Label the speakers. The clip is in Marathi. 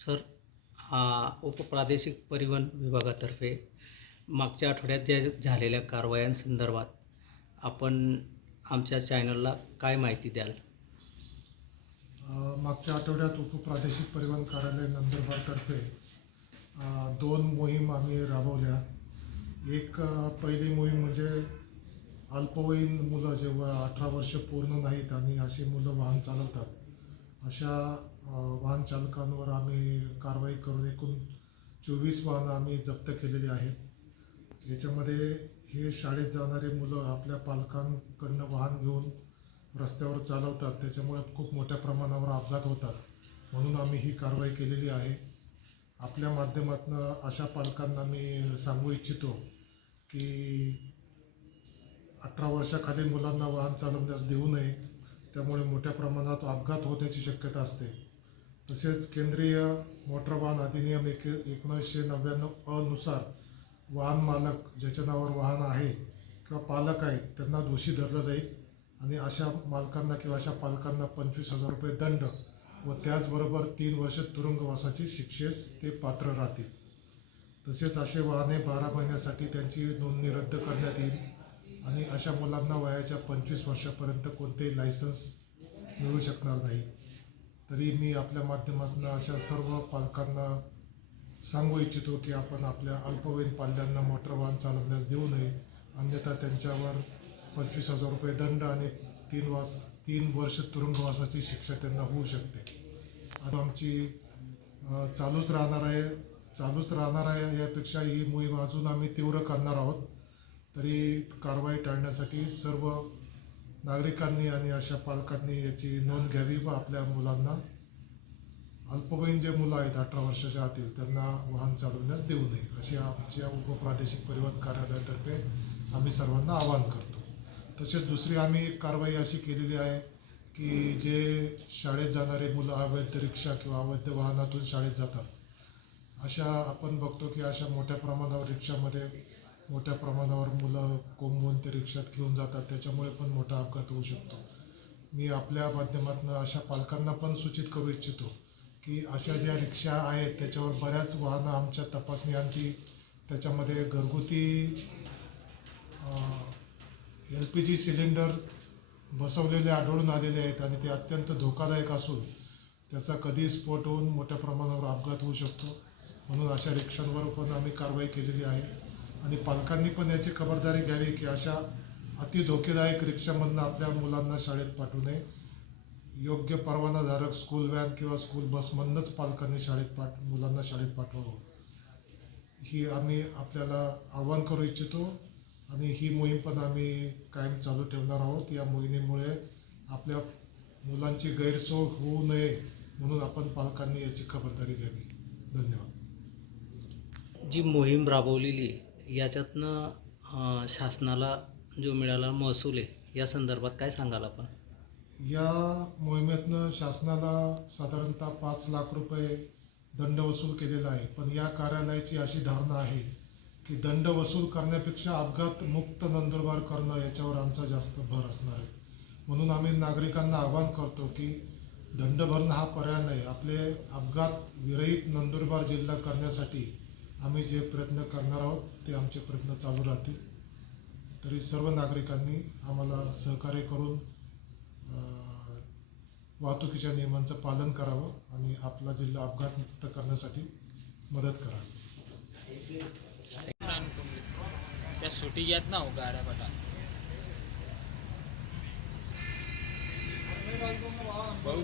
Speaker 1: सर उपप्रादेशिक परिवहन विभागातर्फे मागच्या आठवड्यात ज्या झालेल्या कारवायांसंदर्भात आपण आमच्या चॅनलला काय माहिती द्याल?
Speaker 2: मागच्या आठवड्यात उपप्रादेशिक परिवहन कार्यालय नंदुरबारतर्फे दोन मोहीम आम्ही राबवल्या. एक पहिली मोहीम म्हणजे अल्पवयीन मुलं जेव्हा अठरा वर्ष पूर्ण नाहीत आणि अशी मुलं वाहन चालवतात अशा वाहन चालकांवर आम्ही कारवाई करून एकूण चोवीस वाहनं आम्ही जप्त केलेली आहेत. याच्यामध्ये हे शाळेत जाणारे मुलं आपल्या पालकांकडनं वाहन घेऊन रस्त्यावर चालवतात. त्याच्यामुळे खूप मोठ्या प्रमाणावर अपघात होतात. म्हणून आम्ही ही कारवाई केलेली आहे. आपल्या माध्यमातून अशा पालकांना मी सांगू इच्छितो की अठरा वर्षाखालील मुलांना वाहन चालवण्यास देऊ नये. त्यामुळे मोठ्या प्रमाणात अपघात होण्याची शक्यता असते. तसेच केंद्रीय मोटर वाहन अधिनियम एक एकोणीसशे नव्याण्णव अनुसार वाहन मालक ज्याच्या नावावर वाहन आहे किंवा पालक आहेत त्यांना दोषी धरलं जाईल आणि अशा मालकांना किंवा अशा पालकांना पंचवीस हजार रुपये दंड व त्याचबरोबर तीन वर्ष तुरुंगवासाची शिक्षेस ते पात्र राहतील. तसेच असे वाहने बारा महिन्यासाठी त्यांची नोंदणी रद्द करण्यात येईल आणि अशा मुलांना वयाच्या पंचवीस वर्षापर्यंत कोणतेही लायसन्स मिळू शकणार नाही. तरी मी आपल्या माध्यमातून अशा सर्व पालकांना सांगू इच्छितो की आपण आपल्या अल्पवयीन पाल्यांना मोटर वाहन चालवण्यास देऊ नये. अन्यथा त्यांच्यावर पंचवीस हजार रुपये दंड आणि तीन वास तीन वर्ष तुरुंगवासाची शिक्षा त्यांना होऊ शकते. आणि आमची चालूच राहणार आहे चालूच राहणार आहे यापेक्षा ही मोहीम अजून आम्ही तीव्र करणार आहोत. तरी कारवाई टाळण्यासाठी सर्व नागरिकांनी आणि अशा पालकांनी याची नोंद घ्यावी व आपल्या मुलांना अल्पवयीन जे मुलं आहेत अठरा वर्षाच्या आतील त्यांना वाहन चालवण्यास देऊ नये. अशी आमच्या उपप्रादेशिक परिवहन कार्यालयातर्फे आम्ही सर्वांना आवाहन करतो. तसेच दुसरी आम्ही एक कारवाई अशी केलेली आहे की जे शाळेत जाणारे मुलं अवैध रिक्षा किंवा अवैध वाहनातून शाळेत जातात अशा आपण बघतो की अशा मोठ्या प्रमाणावर रिक्षामध्ये मोठ्या प्रमाणावर मुलं कोंबून ते रिक्षात घेऊन जातात त्याच्यामुळे पण मोठा अपघात होऊ शकतो. मी आपल्या माध्यमातून अशा पालकांना पण सूचित करू इच्छितो की अशा ज्या रिक्षा आहेत त्याच्यावर बऱ्याच वाहनं आमच्या तपासणी आणखी त्याच्यामध्ये घरगुती एल पी जी सिलेंडर बसवलेले आढळून आलेले आहेत आणि ते अत्यंत धोकादायक असून त्याचा कधी स्फोट होऊन मोठ्या प्रमाणावर अपघात होऊ शकतो. म्हणून अशा रिक्षांवर पण आम्ही कारवाई केलेली आहे. आणि पालकांनी पण याची खबरदारी घ्यावी की अशा अति धोकेदायक रिक्षामधनं आपल्या मुलांना शाळेत पाठवू नये. योग्य परवानाधारक स्कूल व्हॅन किंवा स्कूल बसमधनंच पालकांनी शाळेत पाठ मुलांना शाळेत पाठवावं. ही आम्ही आपल्याला आव्हान करू इच्छितो आणि ही मोहीम पण आम्ही कायम चालू ठेवणार आहोत. या मोहिमेमुळे आपल्या मुलांची गैरसोय होऊ नये म्हणून आपण पालकांनी याची खबरदारी घ्यावी. धन्यवाद.
Speaker 1: जी मोहीम राबवलेली आहे याच्यातनं शासनाला जो मिळाला महसूल आहे या संदर्भात काय सांगाल आपण?
Speaker 2: या मोहिमेतनं शासनाला साधारणतः पाच लाख रुपये दंड वसूल केलेला आहे. पण या कार्यालयाची अशी धारणा आहे की दंड वसूल करण्यापेक्षा अपघात मुक्त नंदुरबार करणं याच्यावर आमचा जास्त भर असणार आहे. म्हणून आम्ही नागरिकांना आवाहन करतो की दंड भरणं हा पर्याय नाही. आपले अपघात विरहित नंदुरबार जिल्हा करण्यासाठी आम्ही जे प्रयत्न करणार आहोत ते आमचे प्रयत्न चालू राहतील. तरी सर्व नागरिकांनी आम्हाला सहकार्य करून वाहतुकीच्या नियमांचं पालन करावं आणि आपला जिल्हा अपघातमुक्त करण्यासाठी मदत करावी.
Speaker 3: त्या सुटी येत ना हो गाड्या बटा भाऊ